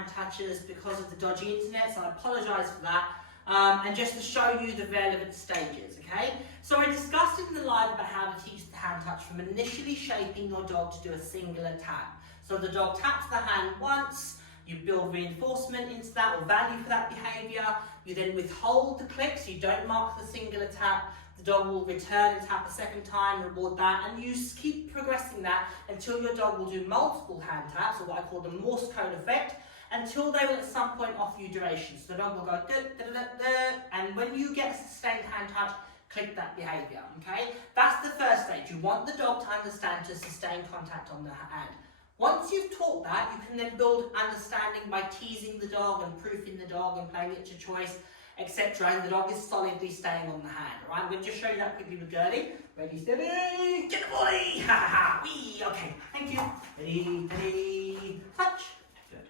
hand touches because of the dodgy internet, so I apologise for that. And just to show you the relevant stages, okay? So I discussed in the live about how to teach the hand touch from initially shaping your dog to do a singular tap. So the dog taps the hand once, you build reinforcement into that or value for that behaviour, you then withhold the click so you don't mark the singular tap, the dog will return and tap a second time, reward that, and you keep progressing that until your dog will do multiple hand taps, or what I call the Morse code effect, until they will at some point offer you duration. So the dog will go, duh, duh, duh, duh, duh, and when you get a sustained hand touch, click that behaviour, okay? That's the first stage. You want the dog to understand to sustain contact on the hand. Once you've taught that, you can then build understanding by teasing the dog and proofing the dog and playing it to choice, etc. And the dog is solidly staying on the hand, all right? I'm going to just show you that quickly with Gurley. Ready, steady, get the boy! Ha ha ha, wee, okay, thank you. Ready, ready, touch. Good.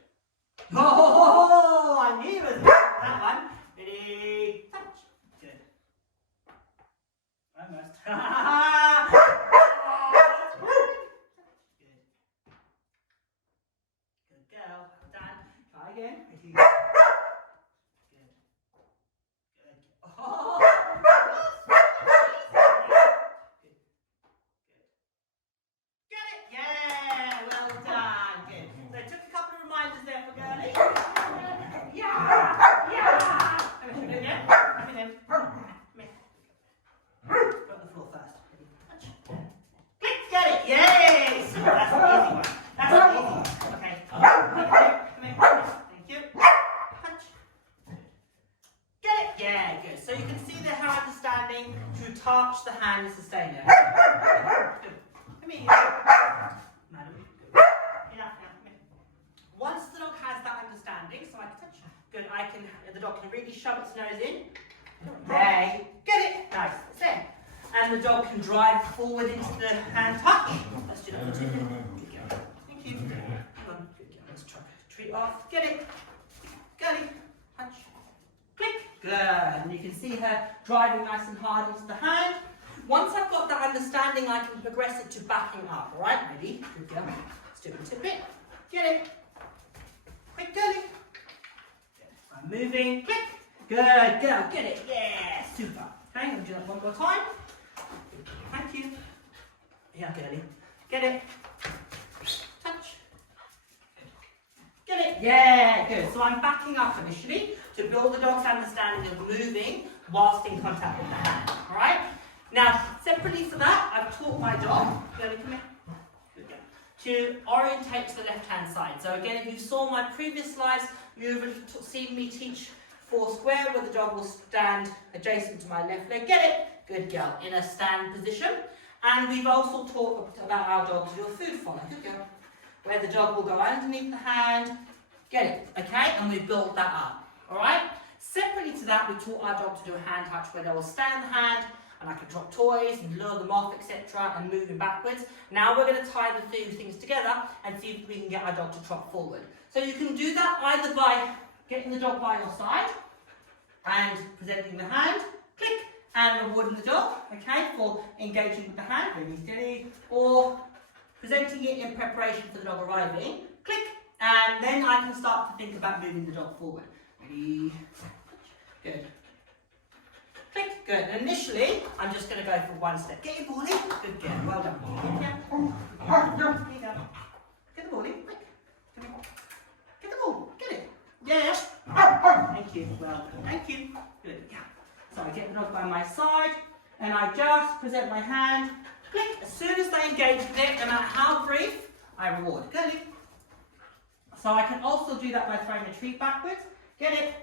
Oh, I knew it was that one. Ready, touch. Good. Almost. Ha ha ha. Again. Good. Good. Oh. Good. Get it? Yeah. Well done. Good. So I took a couple of reminders there for Gurley. Yeah. Yeah. Should we do it again? Come in. Come here. Put on the floor first. Touch. Click. Get it. Yay. So that's an easy one. That's an easy one. Okay. Yeah, good. So you can see the how understanding to touch the hand and sustain it. Good. Come here. Madam. Good. Enough now. Come here. Once the dog has that understanding, so I can touch. Good. The dog can really shove its nose in. Yay. Get it. Nice. That's it. And the dog can drive forward into the hand touch. Let's do that. Good girl. Thank you. Come on. Good girl. Let's try to treat off. Get it. Get it. Touch. Click. Good. And you can see her driving nice and hard into the hand. Once I've got that understanding, I can progress it to backing up. All right? Ready? Good girl. Let's do it a bit. Get it. Quick, Gurley. Good. I'm moving. Click. Good girl. Get it. Yeah. Super. Okay, I'm going to do that one more time. Thank you. Yeah, Gurley. Get it. Touch. Get it. Yeah. Good. So I'm backing up initially to build the dog's understanding of moving whilst in contact with the hand. All right? Now, separately for that, I've taught my dog, Gurley, come here, good girl, to orientate to the left-hand side. So again, if you saw my previous slides, you've seen me teach 4 square, where the dog will stand adjacent to my left leg. Get it? Good girl. In a stand position. And we've also talked about our dog to do a food follow. Good girl. Where the dog will go underneath the hand. Get it? Okay? And we've built that up. Alright? Separately to that, we taught our dog to do a hand touch where they will stand the hand and I can drop toys and lure them off, etc. and moving backwards. Now we're going to tie the two things together and see if we can get our dog to trot forward. So you can do that either by getting the dog by your side and presenting the hand, click, and rewarding the dog, okay, for engaging with the hand, really steady, or presenting it in preparation for the dog arriving, click, and then I can start to think about moving the dog forward. Ready, good. Click, good. And initially, I'm just going to go for one step. Get your ball in. Good girl. Well done. Here you go. Get the ball in. Quick. Come here. Get the ball. Get it. Yeah. Thank you. Well done. Thank you. Good. Yeah. So I get the dog by my side, and I just present my hand. Click. As soon as they engage with it, no matter how brief, I reward. Good. So I can also do that by throwing a treat backwards. Get it.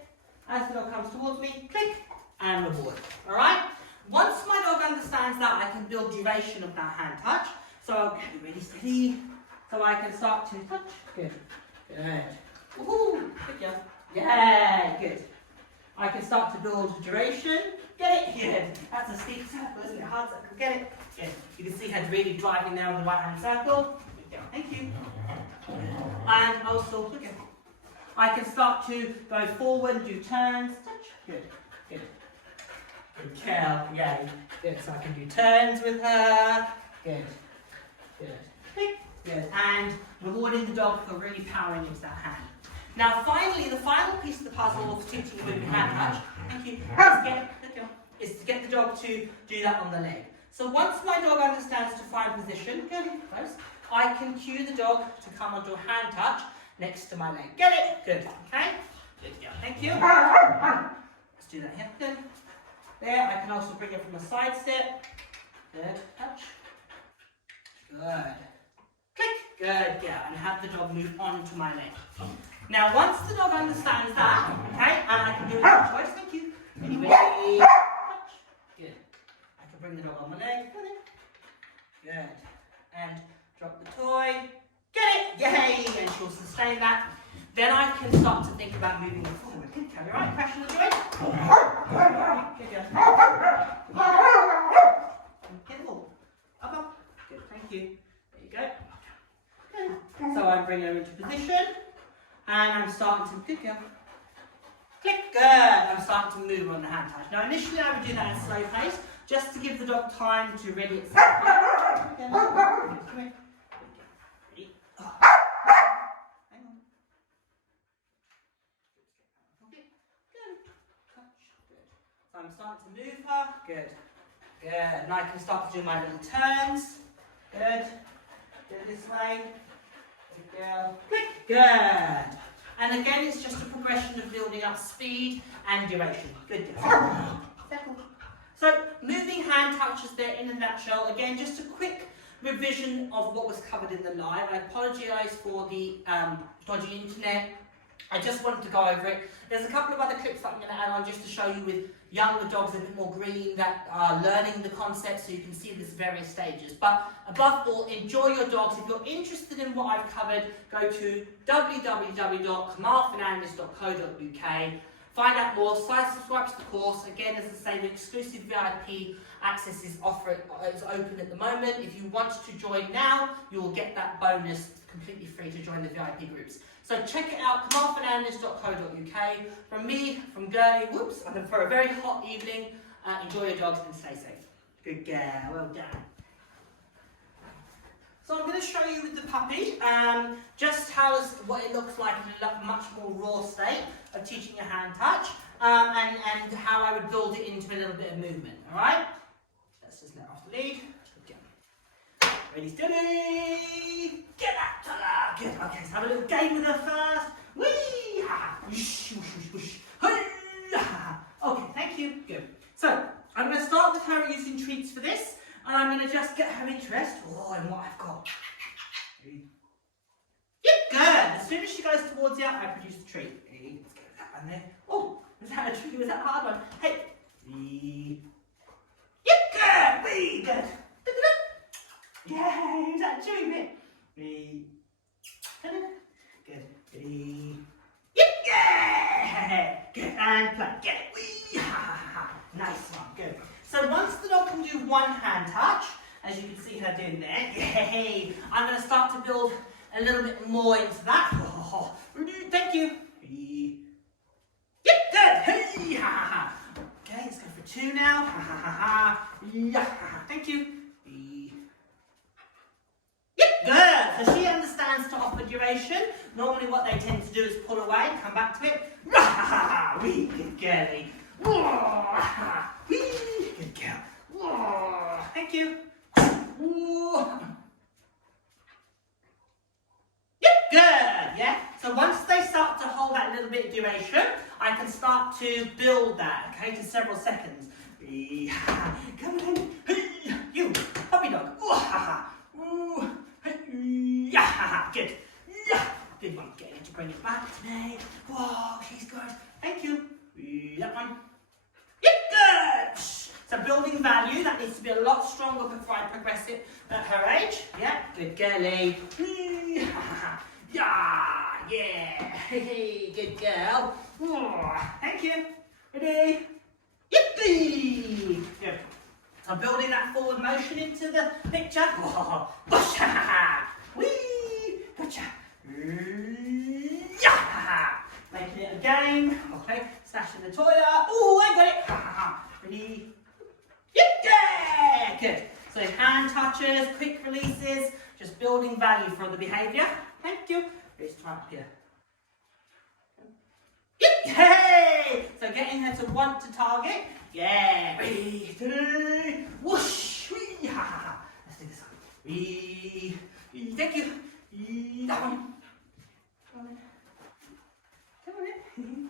As the dog comes towards me, click. And reward. Alright? Once my dog understands that, I can build duration of that hand touch. So I'll get it really steady. So I can start to touch. Good. Good. Woohoo! Good job. Yeah, good. I can start to build duration. Get it? Good. That's a steep circle, isn't it? Hard circle. Get it? Good. You can see her really driving there on the right hand circle. Good. Thank you. And also, look at I can start to go forward, do turns, touch. Good. Good. Good girl, yay. Good, so I can do turns with her. Good, good. Click, good. And rewarding the dog for really powering into that hand. Now finally, the final piece of the puzzle of teaching a moving hand touch, thank you, is to get the dog to do that on the leg. So once my dog understands to find position, close, I can cue the dog to come onto a hand touch next to my leg. Get it? Good. Okay? Good. Yeah. Thank you. Let's do that here. Good. There. I can also bring it from a side step. Good. Touch. Good. Click. Good. Yeah. And have the dog move onto my leg. Now, once the dog understands that, okay, and I can do it by choice. Thank you. Ready? Touch. Good. I can bring the dog on my leg. Good. And drop the toy. Get it! Yay! And she'll sustain that. Then I can start to think about moving it forward. Good, carry right, pressure the joint. Good, good. Careful. Up. Good, thank you. There you go. Good. So I bring her into position. And I'm starting to, good girl. Click, good. I'm starting to move on the hand touch. Now initially I would do that at a slow pace, just to give the dog time to ready itself. Come here. Ready? Oh. Hang on. Okay. Good. Touch. Good. So I'm starting to move her. Good. Good. And I can start to do my little turns. Good. Do it this way. Good girl. Click. Good. And again, it's just a progression of building up speed and duration. Good girl. So, moving hand touches there in a nutshell. Again, just a quick revision of what was covered in the live. I apologise for the dodgy internet. I just wanted to go over it. There's a couple of other clips that I'm going to add on just to show you with younger dogs a bit more green that are learning the concept so you can see this various stages. But above all, enjoy your dogs. If you're interested in what I've covered, go to www.kamalfernandez.co.uk. Find out more, subscribe to the course. Again, as I say, the exclusive VIP access is open at the moment. If you want to join now, you will get that bonus completely free to join the VIP groups. So check it out, kamalfernandez.co.uk. From me, from Gurley, for a very hot evening. Enjoy your dogs and stay safe. Good girl, well done. So I'm going to show you with the puppy just what it looks like in a much more raw state of teaching a hand touch and how I would build it into a little bit of movement, alright? Let's just let off the lead. Ready, steady! Get that to her! Good, okay, let's have a little game with her first. Whee! Whoosh, whoosh, whoosh, okay, thank you. Good. So, I'm going to start with her using treats for this. And I'm going to just get her interest in what I've got. Yep, good. As soon as she goes towards you, I produce the treat. Let's get that one there. Oh, was that a tricky? Was that a hard one? Hey. Yep, good. Wee, good. Yay, who's that chewing bit? Good. Yep, yeah. Good. And play. Get it. Wee. Nice one. Good. So once the dog can do one hand touch, as you can see her doing there, yay, I'm going to start to build a little bit more into that. Oh, thank you. Yep, good. Okay, let's go for two now. Thank you. Yep, good. So she understands to offer duration. Normally what they tend to do is pull away and come back to it. Wee, good girlie. Wee, good girl. Thank you. Yep, good. Yeah. So once they start to hold that little bit of duration, I can start to build that, okay, to several seconds. Come on. You, puppy dog. Good. Good one. Get it to bring it back today. Whoa, she's good. Thank you. That one. Yep, good. So building value, that needs to be a lot stronger before I progress it at her age. Yeah, good girlie. Yeah, hey, good girl. Thank you. Ready? Yippee! Good. So building that forward motion into the picture. Wee! Gotcha. Yeah! Making it a game. Okay, snatching the toy up. Oh, I got it. Ready? Yeah! Good. So hand touches, quick releases, just building value for the behaviour. Thank you. Let's try up here. Yep. Hey! So getting her to want to target. Yeah. 3, 2, whoosh. Wee, ha, ha, ha. Let's do this one. Wee. Thank you. That one. Come on in. Come on in.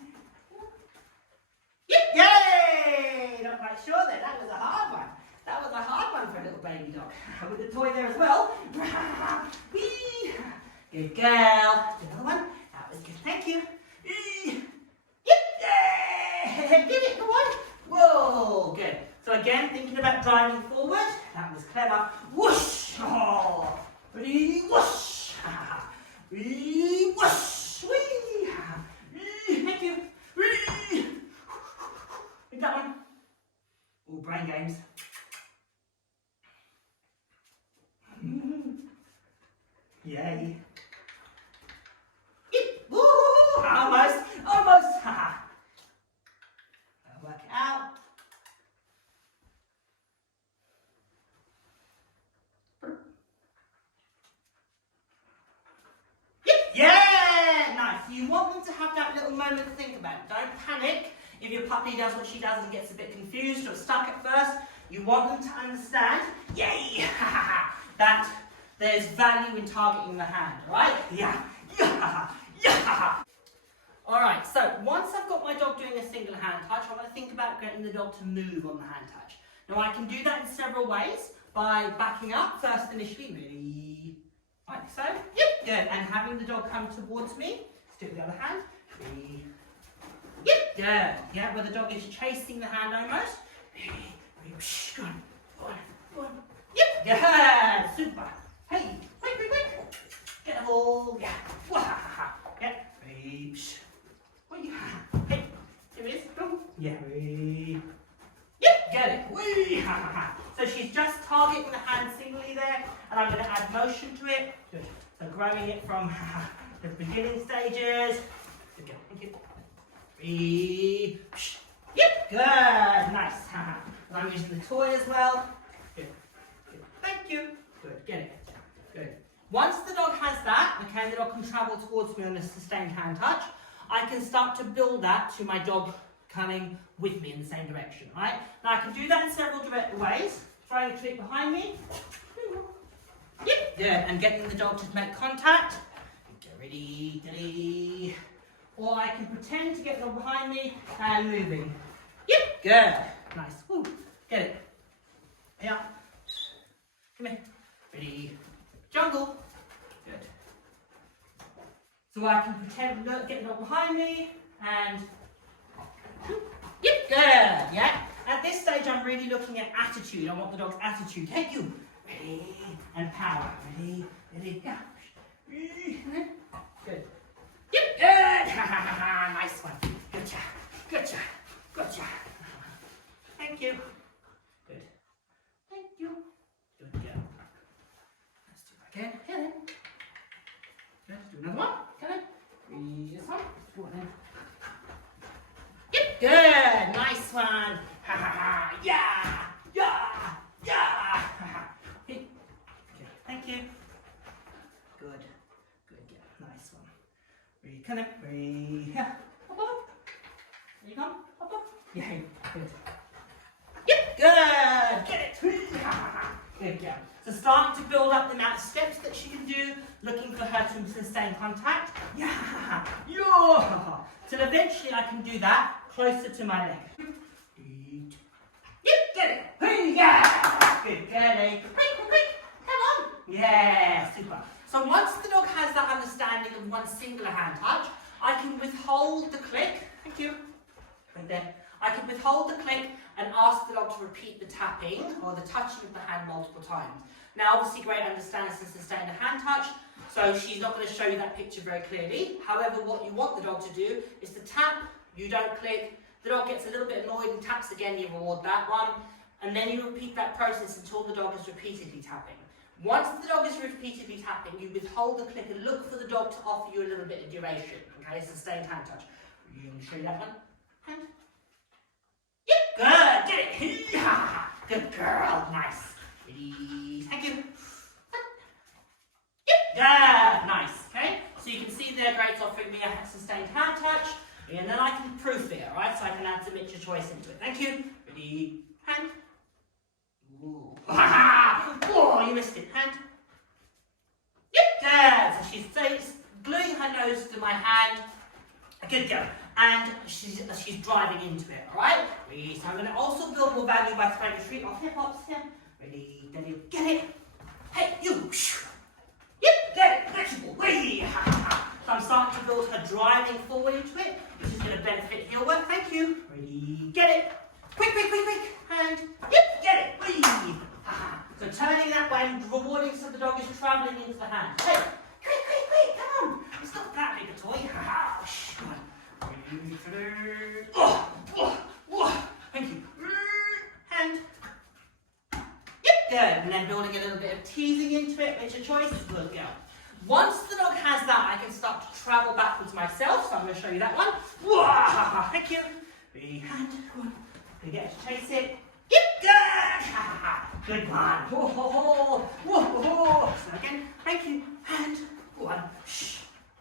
Yep. Yay! Not quite sure then. That was a hard one. That was a hard one for a little baby dog. With the toy there as well. Wee. Good girl. Another one. That was good. Thank you. Yep. Yay! Give it. Come on. Whoa. Good. So again, thinking about driving forward. That was clever. Whoosh. Oh. Ready? Whoosh. Wee. Whoosh. Wee. Thank you. Wee. Think that one. All brain games. Yay. Yep. Woo. Almost. Almost. Work it out. Yep. Yeah. Nice. You want them to have that little moment to think about it. Don't panic if your puppy does what she does and gets a bit confused or stuck at first. You want them to understand, yay, that there's value in targeting the hand, right? Yeah, yeah, yeah. All right, so once I've got my dog doing a single hand touch, I want to think about getting the dog to move on the hand touch. Now I can do that in several ways by backing up first initially, ready, like so, yep, good, and having the dog come towards me. Let's do it with the other hand, ready, yep, good, yeah, where the dog is chasing the hand almost. Go on, go on, go on. Yep, good, super. Hey, quick, quick, quick. Get a hold, yeah. Wahaha. Yeah, ready. What you have? Hey, here it is, go. Yeah, ready. Yep, get it. Wee, ha, ha, ha. So she's just targeting the hand singly there, and I'm going to add motion to it. Good. So growing it from the beginning stages. Good, thank you. Ready. Yep, good, nice. And I'm using the toy as well. Good, good. Thank you. Good, get it. Good. Once the dog has that, okay, the dog can travel towards me on a sustained hand touch. I can start to build that to my dog coming with me in the same direction, right? Now I can do that in several direct ways. Throwing a treat behind me. Yep, good. And getting the dog to make contact. Get ready, ready. Or I can pretend to get the dog behind me and moving. Yep, good. Nice. Woo. Get it. Yeah. Come here. Ready. Jungle. Good. So I can pretend, look, get the dog behind me and. Yep, good. Yeah. At this stage, I'm really looking at attitude. I want the dog's attitude. Thank you. Ready. And power. Ready. Ready. Yeah. Good. Yep, good. Nice one. Good job. Good job. Good job. Thank you. Good. Thank you. Good girl. Let's do that again. Here then. Let's do another one. Come on. This one. Go on then. Yep. Good. Nice one. Ha ha ha. Yeah. Yeah. Yeah. Ha ha. Okay. Thank you. Good. Good girl. Nice one. Breathe. Come on. Breathe. Yeah. Up, up. There you go. Up, up. Yeah. Good. Yep, good, get it. Good girl. So starting to build up the amount of steps that she can do, looking for her to sustain contact. Yeah, yeah. Till eventually I can do that closer to my leg. Yep, get it. Yeah, good, get it. Quick, quick, come on. Yeah, super. So once the dog has that understanding of one singular hand touch, I can withhold the click. Thank you. Right there. I can withhold the click and ask the dog to repeat the tapping or the touching of the hand multiple times. Now obviously Great understands to sustain a hand touch, so she's not going to show you that picture very clearly. However, what you want the dog to do is to tap, you don't click, the dog gets a little bit annoyed and taps again, you reward that one, and then you repeat that process until the dog is repeatedly tapping. Once the dog is repeatedly tapping, you withhold the click and look for the dog to offer you a little bit of duration, okay, sustained hand touch. You want to show you that one? Hand. Yep, good, get it. Yeah. Good girl, nice. Ready, thank you. Yep, good, nice, okay. So you can see there, Great's offering me a sustained hand touch. And then I can proof it, alright? So I can add some mixture choice into it. Thank you. Ready, hand. Ooh. Oh, you missed it. Hand. Yep, there. So she's gluing her nose to my hand. Good girl. And she's driving into it, alright? Ready, so I'm going to also build more value by throwing a treat off hip hops here. Ready, steady, get it. Hey, you. Yep, get it. Flexible. Whee. So I'm starting to build her driving forward into it, which is going to benefit heel work. Thank you. Ready, get it. Quick, quick, quick, quick. And yep, get it. Whee. So turning that way and rewarding so the dog is traveling into the hand. Hey, quick, quick, quick. Come on. It's not that big a toy. Come on. Thank you. And yep, good. And then building a little bit of teasing into it. Make your choice. Good girl. Once the dog has that, I can start to travel backwards myself. So I'm going to show you that one. Thank you. Big hand. Good. Gonna get her to chase it. Yep, good. Good one. So again, thank you. And one.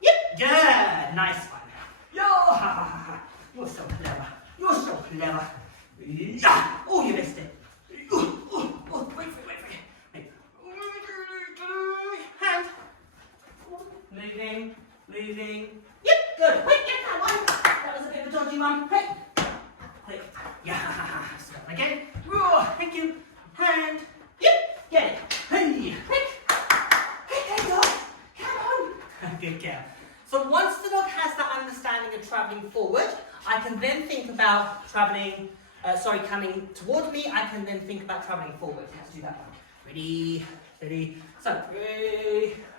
Yep, good. Nice one. You're so clever. You're so clever. Oh, you missed it. Oh, wait for it. Hand. Moving. Yep, good. Quick, get that one. That was a bit of a dodgy one. Quick. Yeah. So again. Thank you. Hand. Yep, get it. Hey, quick. Hey, dog. Come on. Good girl. So once the dog has that understanding of travelling forward, I can then think about coming toward me. I can then think about travelling forward. Let's do that one. Ready, steady. So,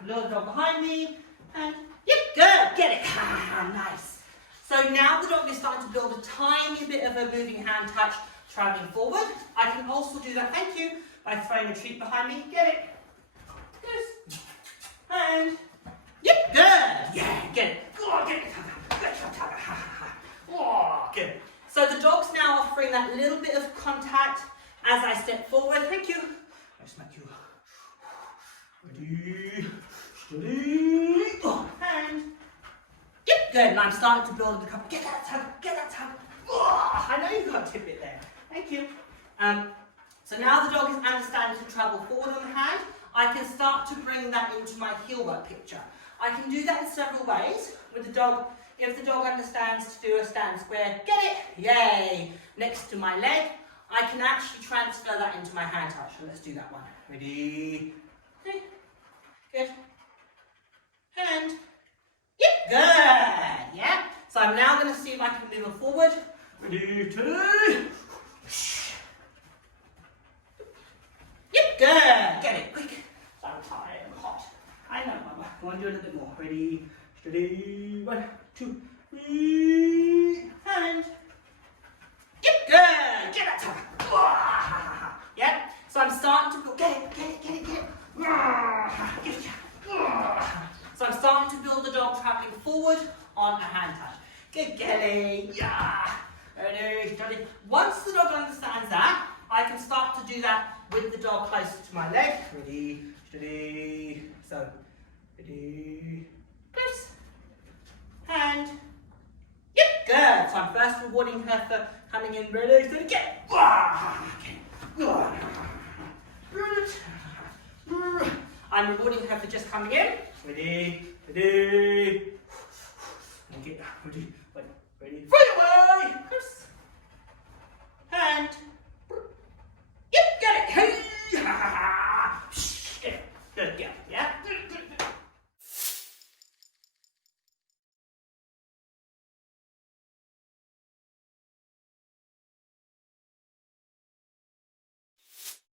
little dog behind me, and yep, good, get it. Nice. So now the dog is starting to build a tiny bit of a moving hand touch, travelling forward. I can also do that, thank you, by throwing a treat behind me. Get it. Good. And yep, good. Yeah, get it. Oh, get it. Oh, good. So the dog's now offering that little bit of contact as I step forward. Thank you. I smack you. Ready, steady. Oh, and yep, good. And I'm starting to build a couple. Get that tug. Oh, I know you got a tidbit there. Thank you. So now the dog is understanding to travel forward on the hand. I can start to bring that into my heel work picture. I can do that in several ways with the dog. If the dog understands to do a stand square, get it, yay, next to my leg, I can actually transfer that into my hand touch. So let's do that one. Ready, okay, good, hand, yep, good, yeah. So I'm now going to see if I can move it forward. Ready, two, yep, good, get it, quick. I'm tired, I'm hot. I know, Mama. I want to do a little bit more. Ready, steady, 1, 2, 3, and yep, good. Get that tongue. Yep. So I'm starting to go. Get it. Get it. So I'm starting to build the dog traveling forward on a hand touch. Good, Kelly. Yeah. Ready, steady. Once the dog understands that, I can start to do that with the dog closer to my leg. Ready, steady. So, ready, close, hand, yep, good. So I'm first rewarding her for coming in, ready, steady, get, I'm rewarding her for just coming in, ready,